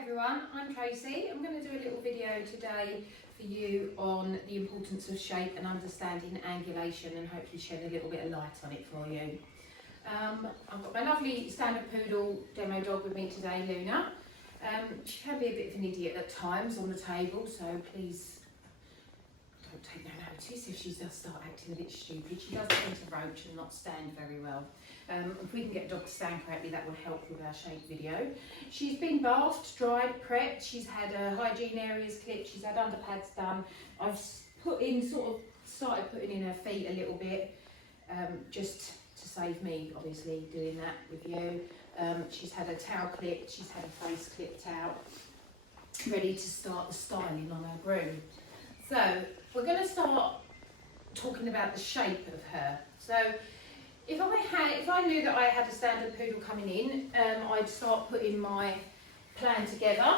everyone, I'm Tracy. I'm going to do a little video today for you on the importance of shape and understanding angulation and hopefully shed a little bit of light on it for you. I've got my lovely standard poodle demo dog with me today, Luna. She can be a bit of an idiot at times on the table, so please don't take no notice if she does start acting a bit stupid. She does tend to roach and not stand very well. If we can get dog to stand correctly, that would help with our shape video. She's been bathed, dried, prepped. She's had hygiene areas clipped. She's had underpads done. I've started putting in her feet a little bit, just to save me, obviously, doing that with you. She's had her tail clipped. She's had her face clipped out, ready to start the styling on her groom. So we're going to start talking about the shape of her. So if I knew that I had a standard poodle coming in, I'd start putting my plan together.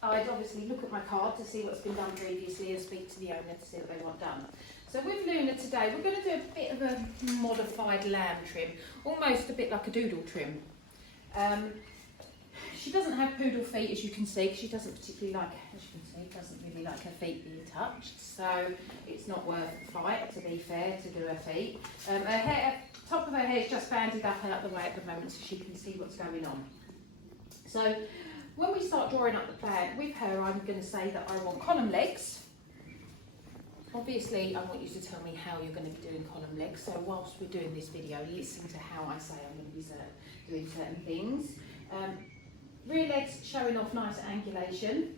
I'd obviously look at my card to see what's been done previously and speak to the owner to see what they want done. So with Luna today, we're going to do a bit of a modified lamb trim, almost a bit like a doodle trim. She doesn't have poodle feet, as you can see, because she doesn't particularly like, as you can see, doesn't really like her feet being touched. So it's not worth the fight, to be fair, to do her feet. Her hair, top of her hair is just banded up and out the way at the moment, so she can see what's going on. So when we start drawing up the plan with her, I'm going to say that I want column legs. Obviously, I want you to tell me how you're going to be doing column legs. So whilst we're doing this video, listen to how I say I'm going to be doing certain things. Rear legs showing off nice angulation.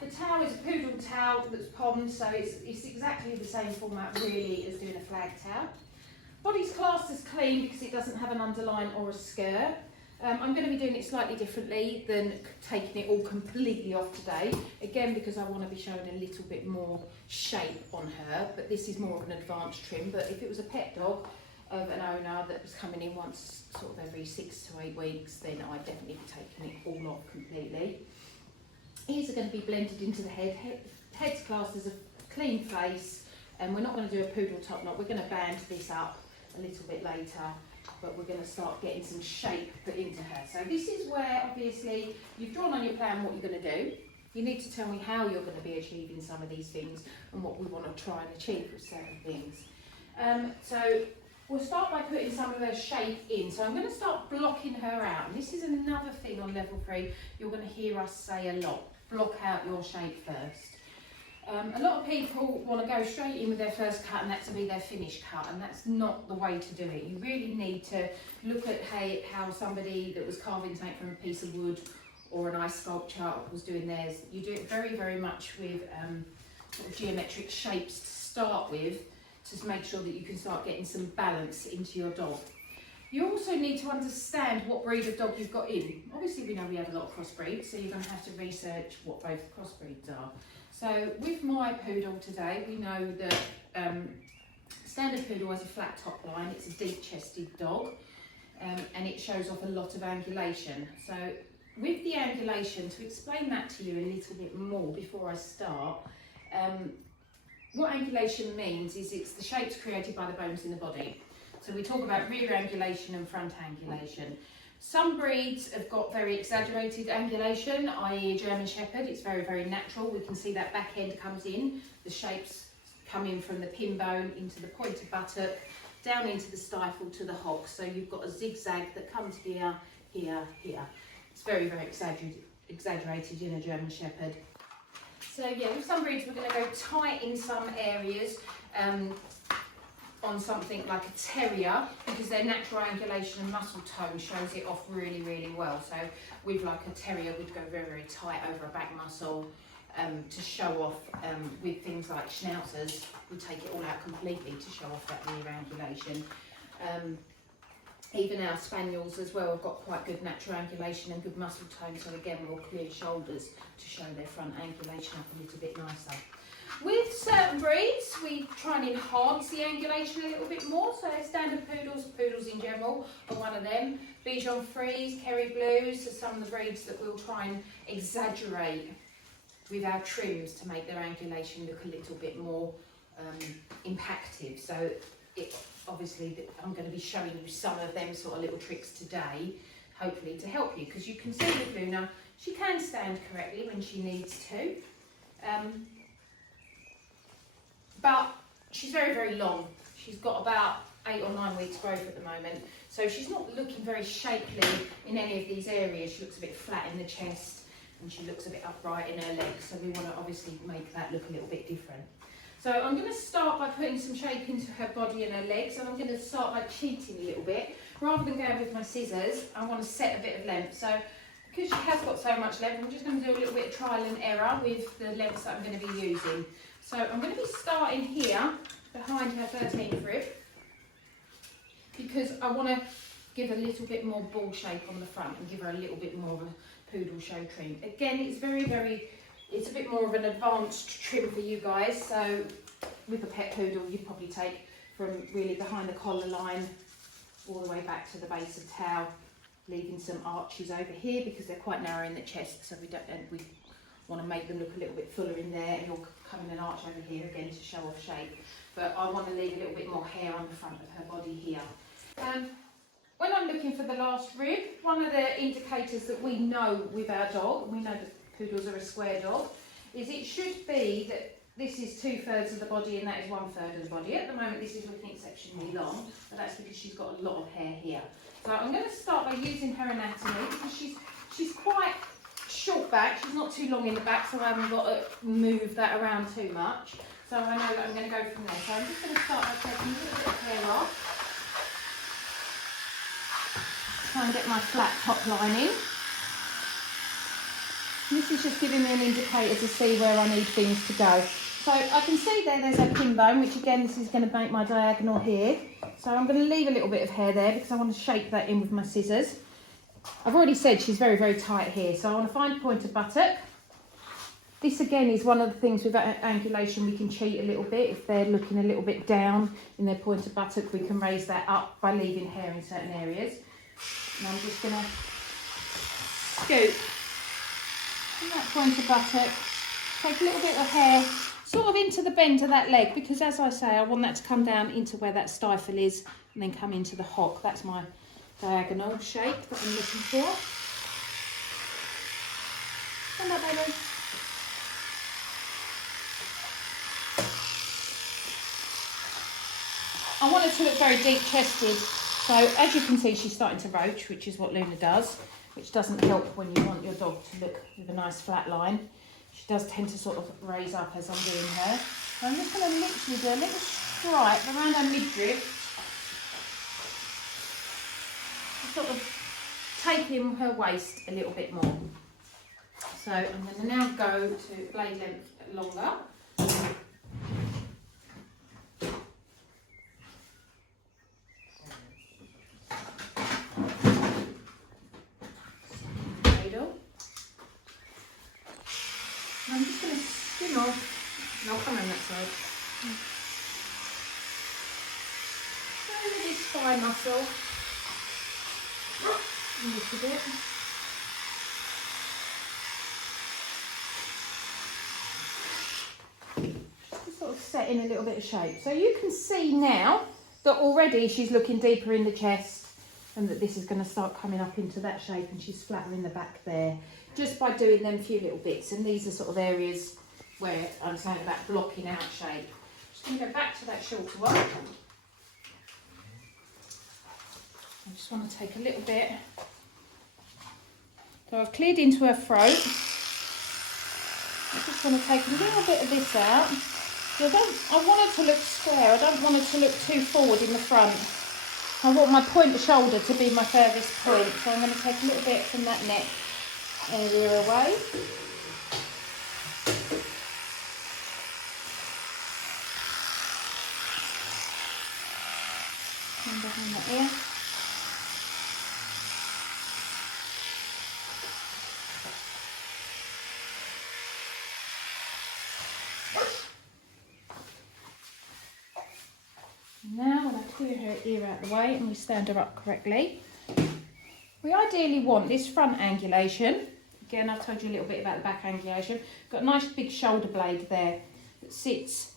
The towel is a poodle towel that's pommed, so it's exactly the same format really as doing a flag towel. Body's classed as clean because it doesn't have an underline or a skirt. I'm going to be doing it slightly differently than taking it all completely off today. Again, because I want to be showing a little bit more shape on her, but this is more of an advanced trim. But if it was a pet dog of an owner that was coming in once sort of every 6 to 8 weeks, then I'd definitely be taking it all off completely. Ears are going to be blended into the head. Head's classed as a clean face, and we're not going to do a poodle top knot. We're going to band this up a little bit later, but we're going to start getting some shape put into her. So this is where, obviously, you've drawn on your plan what you're going to do. You need to tell me how you're going to be achieving some of these things and what we want to try and achieve with certain things. So we'll start by putting some of her shape in. So I'm going to start blocking her out. And this is another thing on level 3 you're going to hear us say a lot. Block out your shape first. A lot of people want to go straight in with their first cut and that to be their finished cut, and that's not the way to do it. You really need to look at how somebody that was carving something from a piece of wood or an ice sculpture was doing theirs. You do it very, very much with sort of geometric shapes to start with, to make sure that you can start getting some balance into your dog. You also need to understand what breed of dog you've got in. Obviously we know we have a lot of crossbreeds, so you're going to have to research what both crossbreeds are. So with my poodle today, we know that standard poodle has a flat top line. It's a deep chested dog, and it shows off a lot of angulation. So with the angulation, to explain that to you a little bit more before I start, what angulation means is it's the shapes created by the bones in the body. So we talk about rear angulation and front angulation. Some breeds have got very exaggerated angulation, i.e. a German Shepherd. It's very, very natural. We can see that back end comes in. The shapes come in from the pin bone into the pointed buttock, down into the stifle to the hock. So you've got a zigzag that comes here, here, here. It's very, very exaggerated in a German Shepherd. So yeah, with some breeds we're going to go tight in some areas. On something like a terrier, because their natural angulation and muscle tone shows it off really, really well. So with like a terrier, we'd go very, very tight over a back muscle to show off. With things like schnauzers, we take it all out completely to show off that rear angulation. Even our spaniels as well have got quite good natural angulation and good muscle tone, so again more clear shoulders to show their front angulation up a little bit nicer. With certain breeds, we try and enhance the angulation a little bit more. So standard poodles in general are one of them. Bichon Frise, Kerry Blues are some of the breeds that we'll try and exaggerate with our trims to make their angulation look a little bit more impactful. So obviously I'm going to be showing you some of them sort of little tricks today, hopefully to help you, because you can see with Luna, She can stand correctly when she needs to, but she's very, very long. She's got about 8 or 9 weeks growth at the moment, so she's not looking very shapely in any of these areas. She looks a bit flat in the chest and she looks a bit upright in her legs, so we want to obviously make that look a little bit different. So I'm going to start by putting some shape into her body and her legs, and I'm going to start by cheating a little bit. Rather than going with my scissors, I want to set a bit of length. So because she has got so much length, I'm just going to do a little bit of trial and error with the lengths that I'm going to be using. So I'm going to be starting here behind her 13th rib, because I want to give a little bit more ball shape on the front and give her a little bit more of a poodle show trim. Again, it's it's a bit more of an advanced trim for you guys. So with a pet poodle, you'd probably take from really behind the collar line all the way back to the base of tail, leaving some arches over here because they're quite narrow in the chest, so we want to make them look a little bit fuller in there, and you'll come in an arch over here again to show off shape. But I want to leave a little bit more hair on the front of her body here. When I'm looking for the last rib, one of the indicators that we know with our dog, and we know that poodles are a square dog, is it should be that this is 2/3 of the body and that is 1/3 of the body. At the moment this is looking exceptionally long, but that's because she's got a lot of hair here. So I'm going to start by using her anatomy, because she's quite short back, she's not too long in the back, so I haven't got to move that around too much. So I know that I'm going to go from there. So I'm just going to start by taking a little bit of hair off. Try and get my flat top lining. This is just giving me an indicator to see where I need things to go. So I can see there's a pin bone, which again, this is going to make my diagonal here. So I'm going to leave a little bit of hair there because I want to shape that in with my scissors. I've already said she's very, very tight here, so I want to find pointed buttock. This again is one of the things with angulation, we can cheat a little bit. If they're looking a little bit down in their pointed buttock, we can raise that up by leaving hair in certain areas. And I'm just going to scoop from that pointed buttock, take a little bit of hair sort of into the bend of that leg, because as I say, I want that to come down into where that stifle is and then come into the hock. That's my diagonal shape that I'm looking for. Stand up, baby. I want it to look very deep chested. So as you can see, she's starting to roach, which is what Luna does, which doesn't help when you want your dog to look with a nice flat line. She does tend to sort of raise up as I'm doing her. So I'm just going to literally do a little stripe around her midriff, sort of taking her waist a little bit more. So I'm going to now go to blade length longer. I'm just going to skim off, and I'll come on that side. Over this thigh muscle, a little bit. Just sort of set in a little bit of shape. So you can see now that already she's looking deeper in the chest, and that this is going to start coming up into that shape, and she's flatter in the back there, just by doing them few little bits. And these are sort of areas where I'm saying about blocking out shape. Just going to go back to that shorter one. I just want to take a little bit. So I've cleared into her throat. I just want to take a little bit of this out. So I want it to look square. I don't want it to look too forward in the front. I want my pointer shoulder to be my furthest point. So I'm going to take a little bit from that neck area away. And behind that ear. Now when I clear her ear out of the way and we stand her up correctly, we ideally want this front angulation. Again, I've told you a little bit about the back angulation. Got a nice big shoulder blade there that sits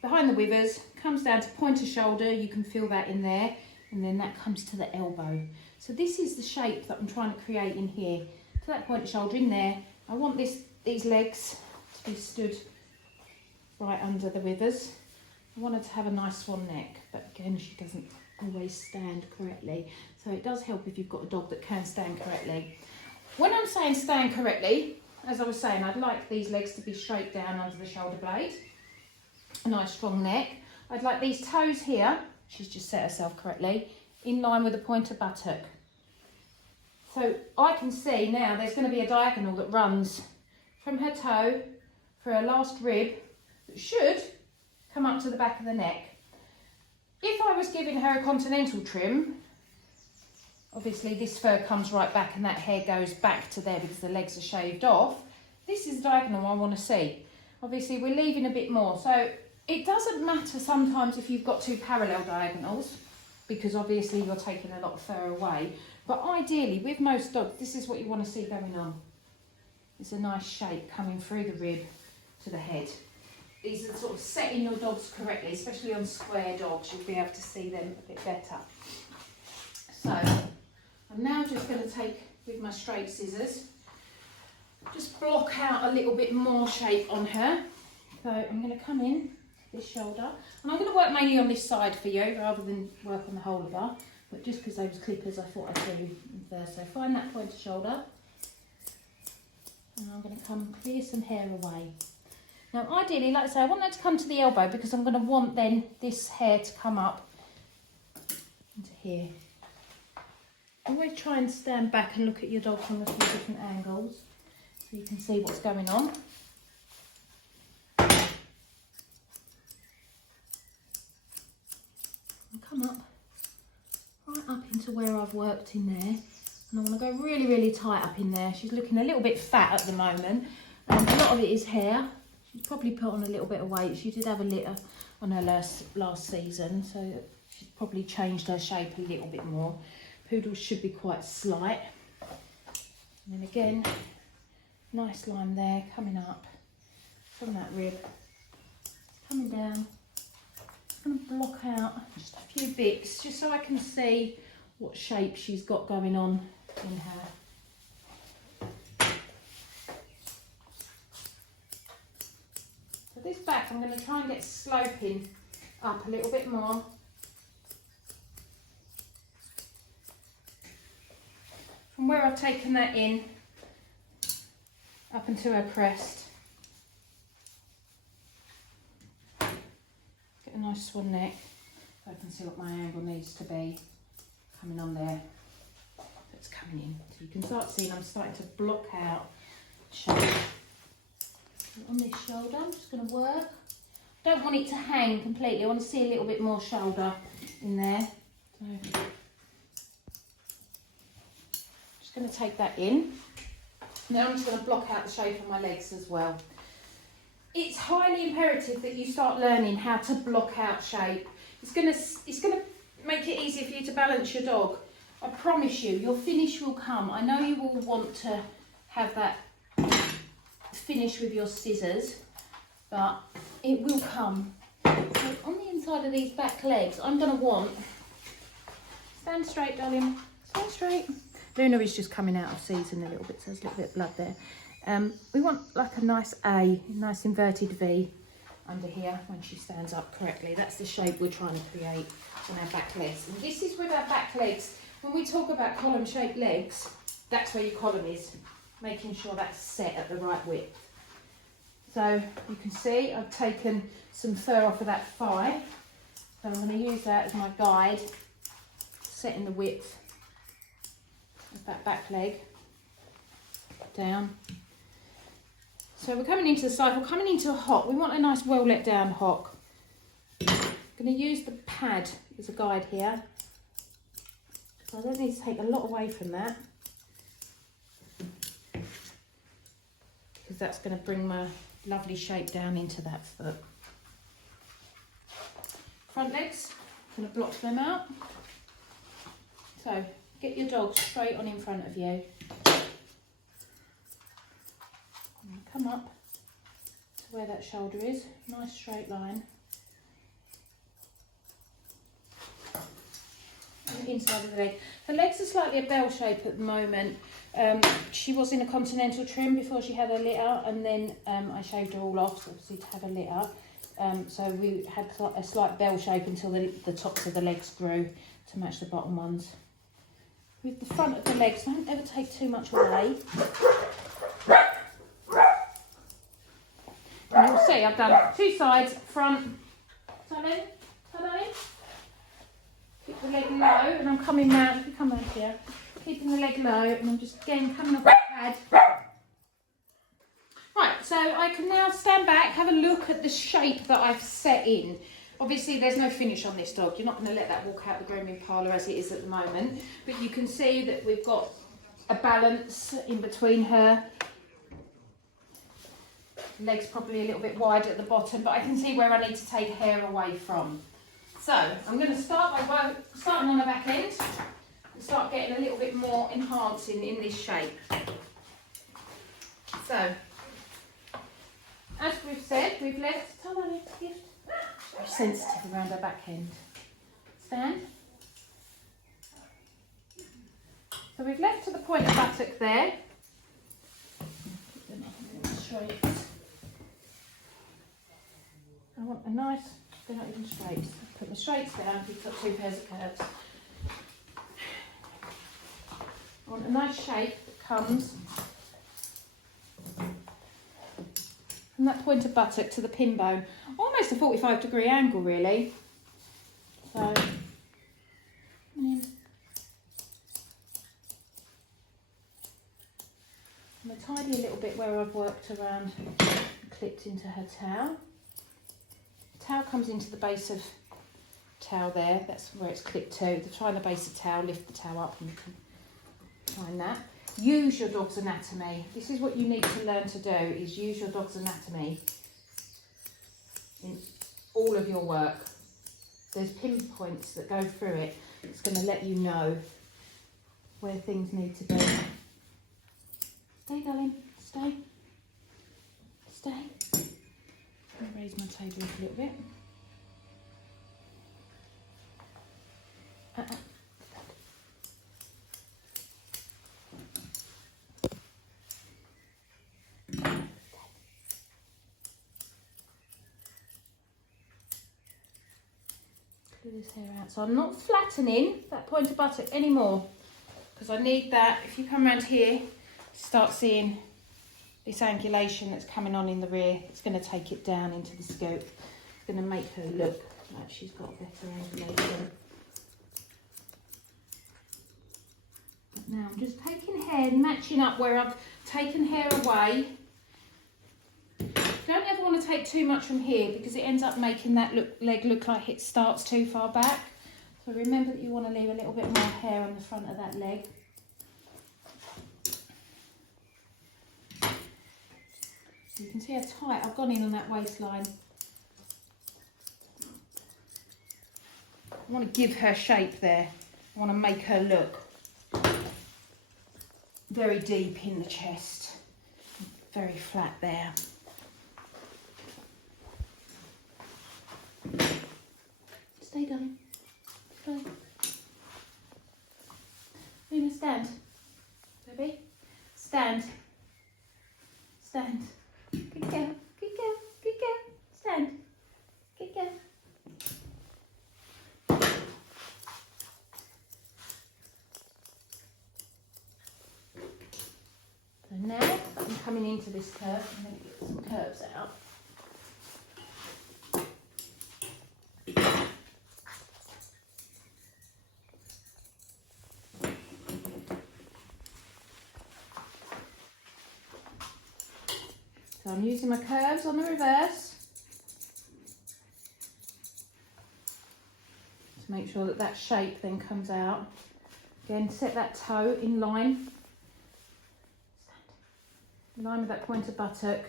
behind the withers, comes down to pointer shoulder, you can feel that in there, and then that comes to the elbow. So this is the shape that I'm trying to create in here to that point of shoulder in there. I want these legs to be stood right under the withers. I want her to have a nice swan neck, but again, she doesn't always stand correctly. So it does help if you've got a dog that can stand correctly. When I'm saying stand correctly, as I was saying, I'd like these legs to be straight down under the shoulder blade. A nice strong neck. I'd like these toes here, she's just set herself correctly, in line with the pointer buttock. So I can see now there's going to be a diagonal that runs from her toe for her last rib that should come up to the back of the neck. If I was giving her a continental trim, obviously this fur comes right back and that hair goes back to there because the legs are shaved off. This is the diagonal I want to see. Obviously we're leaving a bit more, so it doesn't matter sometimes if you've got two parallel diagonals, because obviously you're taking a lot of fur away. But ideally, with most dogs, this is what you want to see going on. It's a nice shape coming through the rib to the head. These are sort of setting your dogs correctly, especially on square dogs. You'll be able to see them a bit better. So I'm now just going to take, with my straight scissors, just block out a little bit more shape on her. So I'm going to come in this shoulder, and I'm going to work mainly on this side for you rather than work on the whole of her, but just because those clippers I thought I'd do there. So find that point of shoulder, and I'm going to come clear some hair away. Now ideally, like I say, I want that to come to the elbow because I'm going to want then this hair to come up into here. Always try and stand back and look at your dog from a few different angles so you can see what's going on. Come up, right up into where I've worked in there, and I want to go really, really tight up in there. She's looking a little bit fat at the moment, and a lot of it is hair. She's probably put on a little bit of weight. She did have a litter on her last season, so she's probably changed her shape a little bit more. Poodles should be quite slight. And then again, nice line there, coming up from that rib, coming down. I'm going to block out just a few bits just so I can see what shape she's got going on in her. So this back I'm going to try and get sloping up a little bit more. From where I've taken that in up into her crest. A nice swan neck, so I can see what my angle needs to be coming on there. It's coming in, so you can start seeing I'm starting to block out shape on this shoulder. I'm just going to work. Don't want it to hang completely. I want to see a little bit more shoulder in there. So just going to take that in. Now I'm just going to block out the shape of my legs as well. It's highly imperative that you start learning how to block out shape. It's gonna make it easier for you to balance your dog. I promise you, your finish will come. I know you will want to have that finish with your scissors, but it will come. So on the inside of these back legs, I'm gonna want, stand straight, darling, stand straight. Luna is just coming out of season a little bit, so there's a little bit of blood there. We want like a nice A, nice inverted V under here when she stands up correctly. That's the shape we're trying to create on our back legs. And this is with our back legs. When we talk about column shaped legs, that's where your column is, making sure that's set at the right width. So you can see I've taken some fur off of that thigh. So I'm going to use that as my guide, setting the width of that back leg down. So we're coming into the side, we're coming into a hock. We want a nice well let down hock. I'm going to use the pad as a guide here. So I don't need to take a lot away from that, because that's going to bring my lovely shape down into that foot. Front legs, I'm going to block them out. So get your dog straight on in front of you. Come up to where that shoulder is, nice straight line. And inside of the leg. Her legs are slightly a bell shape at the moment. She was in a continental trim before she had her litter, and then I shaved her all off, obviously, to have a litter. So we had a slight bell shape until the tops of the legs grew to match the bottom ones. With the front of the legs, don't ever take too much away. And you'll see I've done 2 sides, front, darling, keep the leg low, and I'm coming round, if you come round here, keeping the leg low, and I'm just again coming off the pad. Right, so I can now stand back, have a look at the shape that I've set in. Obviously there's no finish on this dog, you're not going to let that walk out the grooming parlour as it is at the moment, but you can see that we've got a balance in between her. Legs probably a little bit wide at the bottom, but I can see where I need to take hair away from. So I'm going to start by starting on the back end and start getting a little bit more enhancing in this shape. So, as we've said, we've left, very sensitive around her back end. Stand. So we've left to the point of buttock there. Straight. I want a nice, they're not even straights. Put the straights down, we've got 2 pairs of curves. I want a nice shape that comes from that point of buttock to the pin bone. Almost a 45-degree angle, really. So, I'm going to tidy a little bit where I've worked around, clipped into her towel. Towel comes into the base of towel there, that's where it's clipped to. Try the base of towel, lift the towel up and you can find that. Use your dog's anatomy. This is what you need to learn to do, is use your dog's anatomy in all of your work. There's pinpoints that go through it. It's going to let you know where things need to be. Stay, darling, stay. Stay. I'll raise my table up a little bit. Clear this hair out. So I'm not flattening that point of buttock anymore, because I need that. If you come around here, start seeing this angulation that's coming on in the rear. It's going to take it down into the scope. It's going to make her look like she's got better angulation. But now I'm just taking hair, matching up where I've taken hair away. Don't ever want to take too much from here, because it ends up making that leg look like it starts too far back. So remember that you want to leave a little bit more hair on the front of that leg. You can see how tight I've gone in on that waistline. I want to give her shape there. I want to make her look very deep in the chest, very flat there. Stay, darling. Stay. Luna, stand. Baby, stand. Stand. Good girl, good girl, good girl. Stand. Good girl. So now I'm coming into this curve. I'm going to get some curves out. So I'm using my curves on the reverse to make sure that that shape then comes out. Again, set that toe in line. In line with that point of buttock.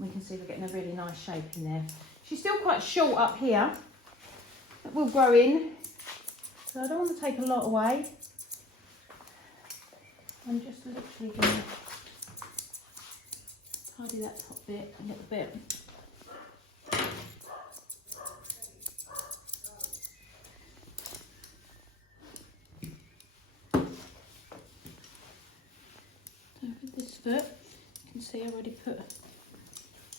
We can see we're getting a really nice shape in there. She's still quite short up here. That will grow in. So I don't want to take a lot away. I'm just literally going to tidy that top bit a little bit. can see I already put a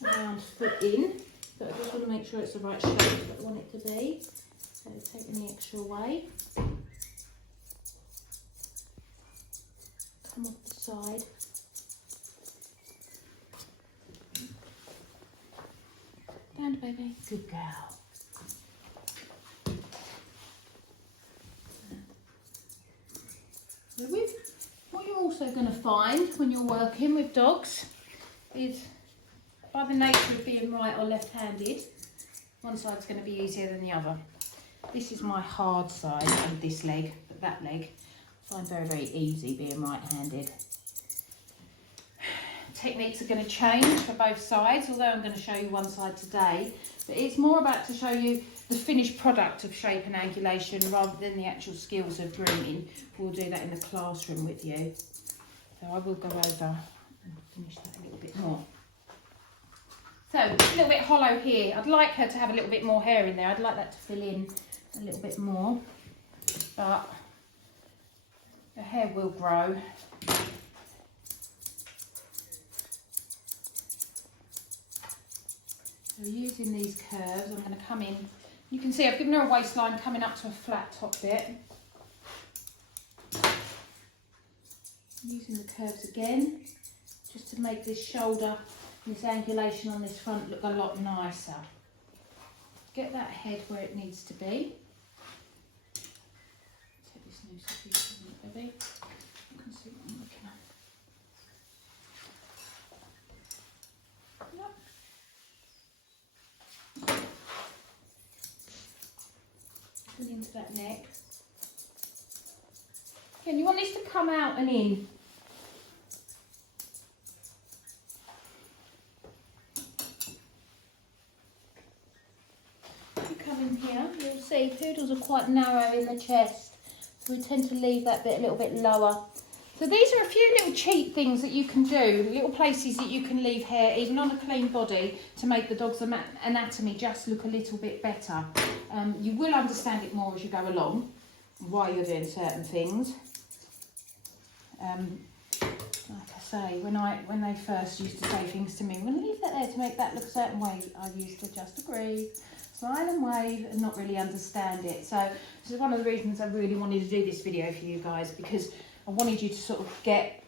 round foot in, but I just want to make sure it's the right shape that I want it to be. So take any extra away. Come off the side. Down, baby. Good girl. What you're also going to find when you're working with dogs is, by the nature of being right or left-handed, one side's going to be easier than the other. This is my hard side of this leg, but that leg I find very, very easy being right-handed. Techniques are going to change for both sides, although I'm going to show you one side today, but it's more about to show you the finished product of shape and angulation rather than the actual skills of grooming. We'll do that in the classroom with you. So I will go over and finish that a little bit more. So a little bit hollow here. I'd like her to have a little bit more hair in there. I'd like that to fill in a little bit more, but the hair will grow. So using these curves, I'm going to come in. You can see I've given her a waistline coming up to a flat top bit. Using the curves again, just to make this shoulder and this angulation on this front look a lot nicer. Get that head where it needs to be. Take this noose off you, baby. You can see what I'm looking at. Into that neck. Again, you want this to come out and in. If you come in here, you'll see poodles are quite narrow in the chest, so we tend to leave that bit a little bit lower. So these are a few little cheap things that you can do, little places that you can leave hair, even on a clean body, to make the dog's anatomy just look a little bit better. You will understand it more as you go along, why you're doing certain things. Like I say, when they first used to say things to me, "Well, leave that there to make that look a certain way," I used to just agree, smile and wave, and not really understand it. So this is one of the reasons I really wanted to do this video for you guys, because I wanted you to sort of get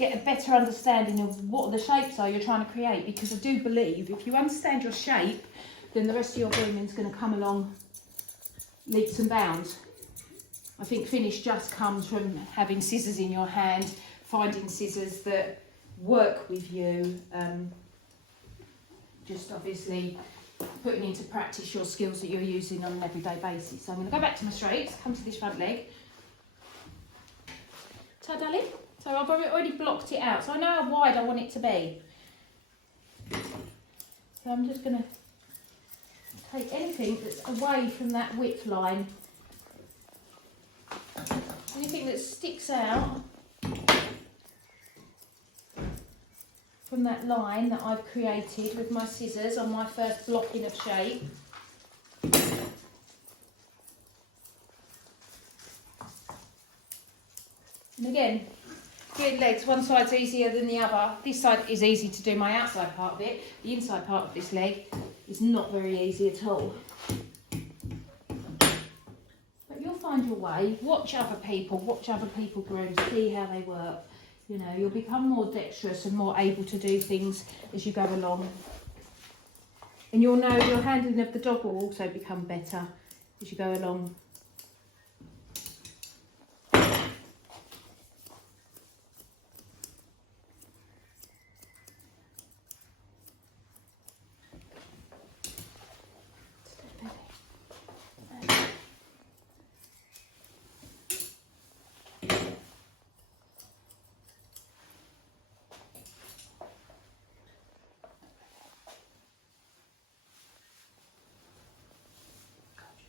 a better understanding of what the shapes are you're trying to create, because I do believe if you understand your shape, then the rest of your grooming is going to come along leaps and bounds. I think finish just comes from having scissors in your hand, finding scissors that work with you, just obviously putting into practice your skills that you're using on an everyday basis. So I'm going to go back to my straights, come to this front leg. So darling, so I've already blocked it out, so I know how wide I want it to be. So I'm just going to take anything that's away from that width line. Anything that sticks out from that line that I've created with my scissors on my first blocking of shape. And again, geared legs, one side's easier than the other. This side is easy to do my outside part of it. The inside part of this leg is not very easy at all. But you'll find your way. Watch other people groom, see how they work. You know, you'll become more dexterous and more able to do things as you go along. And you'll know your handling of the dog will also become better as you go along.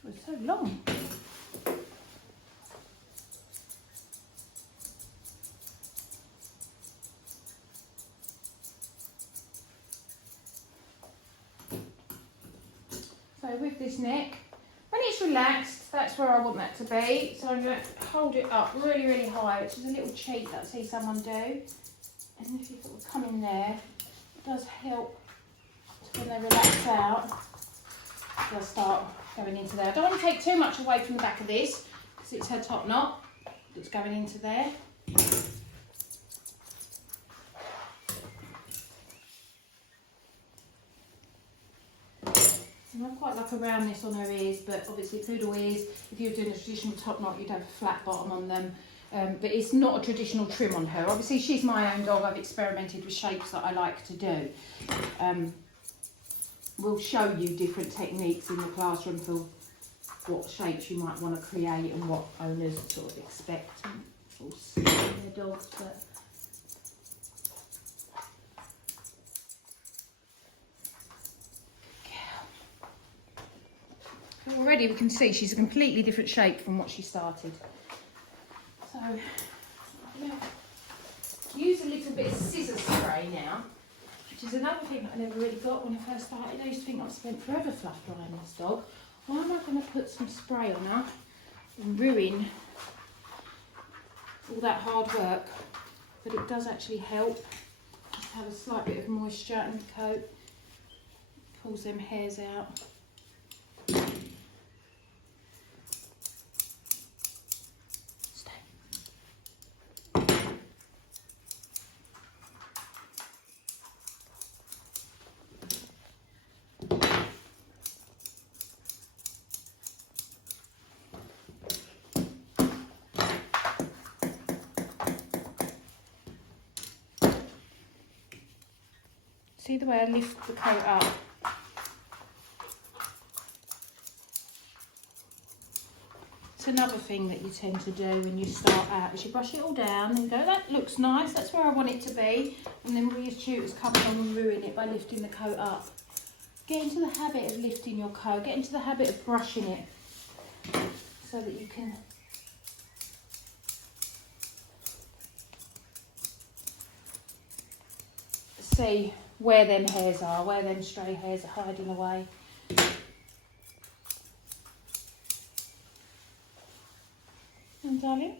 It's so long. So with this neck, when it's relaxed, that's where I want that to be. So I'm going to hold it up really, really high, which is a little cheat that I see someone do. And if you sort of come in there, it does help when they relax out. They'll start going into there. I don't want to take too much away from the back of this because it's her top knot that's going into there. And I quite like a roundness on her ears, but obviously poodle ears, if you were doing a traditional top knot, you'd have a flat bottom on them. But it's not a traditional trim on her. Obviously she's my own dog. I've experimented with shapes that I like to do. We'll show you different techniques in the classroom for what shapes you might want to create and what owners sort of expect or see in their dogs. But already we can see she's a completely different shape from what she started. So I'm going to use a little bit of scissor spray now, which is another thing that I never really got when I first started. I used to think I've spent forever fluff drying this dog. Why am I going to put some spray on her and ruin all that hard work? But it does actually help. Just have a slight bit of moisture in the coat. Pulls them hairs out. See the way I lift the coat up? It's another thing that you tend to do when you start out, is you brush it all down and go, that looks nice, that's where I want it to be. And then we as tutors come along and ruin it by lifting the coat up. Get into the habit of lifting your coat, get into the habit of brushing it so that you can see where them hairs are, where them stray hairs are hiding away. And darling.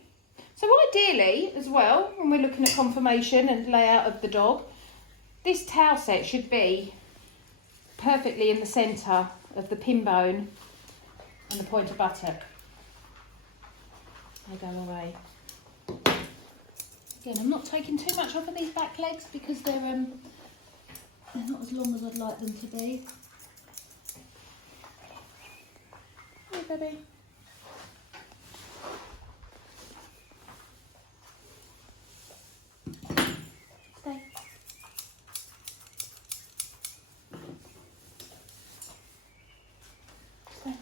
So ideally as well, when we're looking at conformation and layout of the dog, this towel set should be perfectly in the centre of the pin bone and the pointer buttock. They go away. Again, I'm not taking too much off of these back legs because they're not as long as I'd like them to be. Hey, baby. Stay. Stand.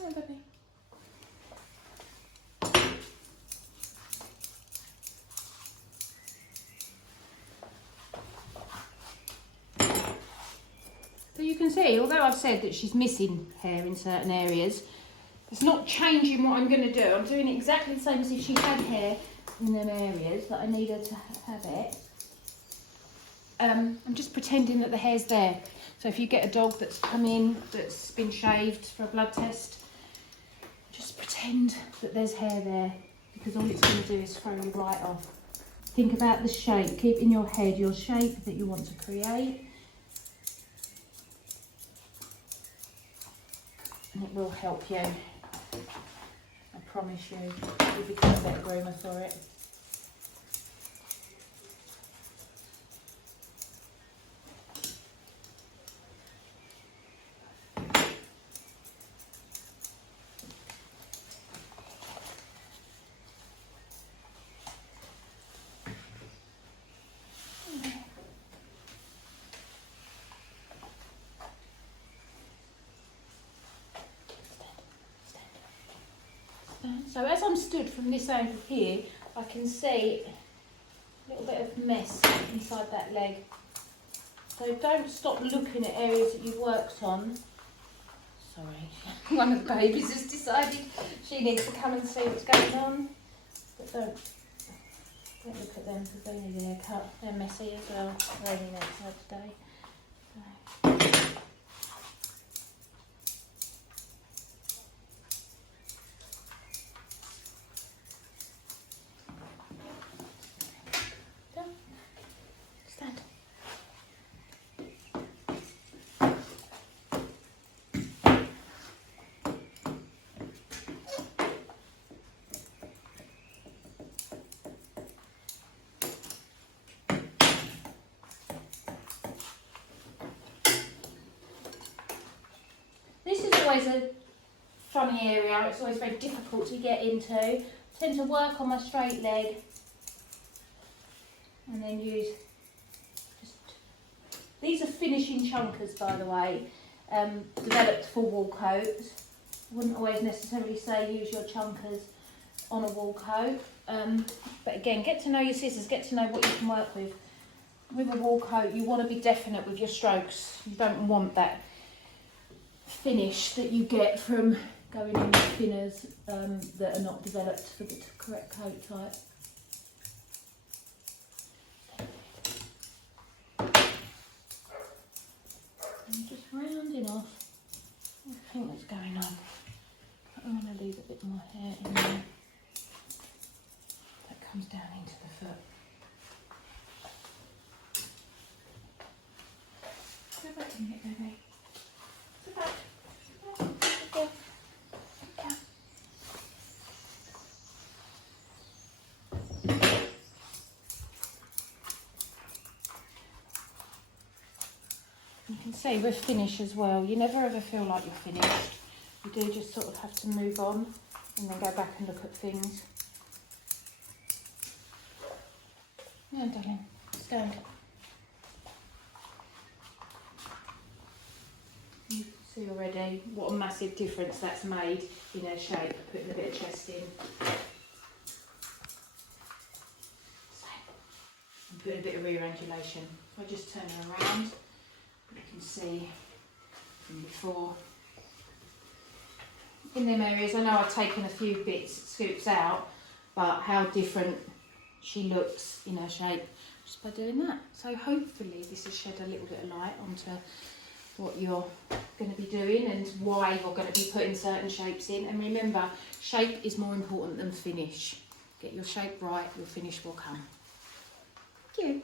Hi, baby. So you can see, although I've said that she's missing hair in certain areas, it's not changing what I'm going to do. I'm doing it exactly the same as if she had hair in them areas that I need her to have it. I'm just pretending that the hair's there. So if you get a dog that's come in, that's been shaved for a blood test, just pretend that there's hair there, because all it's going to do is throw you right off. Think about the shape. Keep in your head your shape that you want to create. And it will help you. I promise you. You'll become a better groomer for it. So as I'm stood from this angle here, I can see a little bit of mess inside that leg. So don't stop looking at areas that you've worked on. Sorry, one of the babies has decided she needs to come and see what's going on. But Don't look at them because they need a haircut. They're messy as well. Raining outside today. So. Stand. This is always a funny area. It's always very difficult to get into. I tend to work on my straight leg and then use just, these are finishing chunkers, by the way, developed for wool coats. I wouldn't always necessarily say use your chunkers on a wool coat, but again, get to know your scissors, get to know what you can work with. With a wool coat, you want to be definite with your strokes. You don't want that finish that you get from going in with thinners that are not developed for the correct coat type. I'm just rounding off everything that's going on. I'm going to leave a bit more hair in there. That comes down into the foot. Go back in it, baby. Go back. Go. Go. You can see we're finished as well. You never ever feel like you're finished. You do just sort of have to move on and then go back and look at things. Yeah, darling, stand. You can see already what a massive difference that's made in her shape, putting a bit of chest in. And put a bit of rear angulation. If I just turn her around, you can see from before. In them areas, I know I've taken a few scoops out, but how different she looks in her shape just by doing that. So hopefully this has shed a little bit of light onto what you're going to be doing and why you're going to be putting certain shapes in. And remember, shape is more important than finish. Get your shape right, your finish will come. Thank you.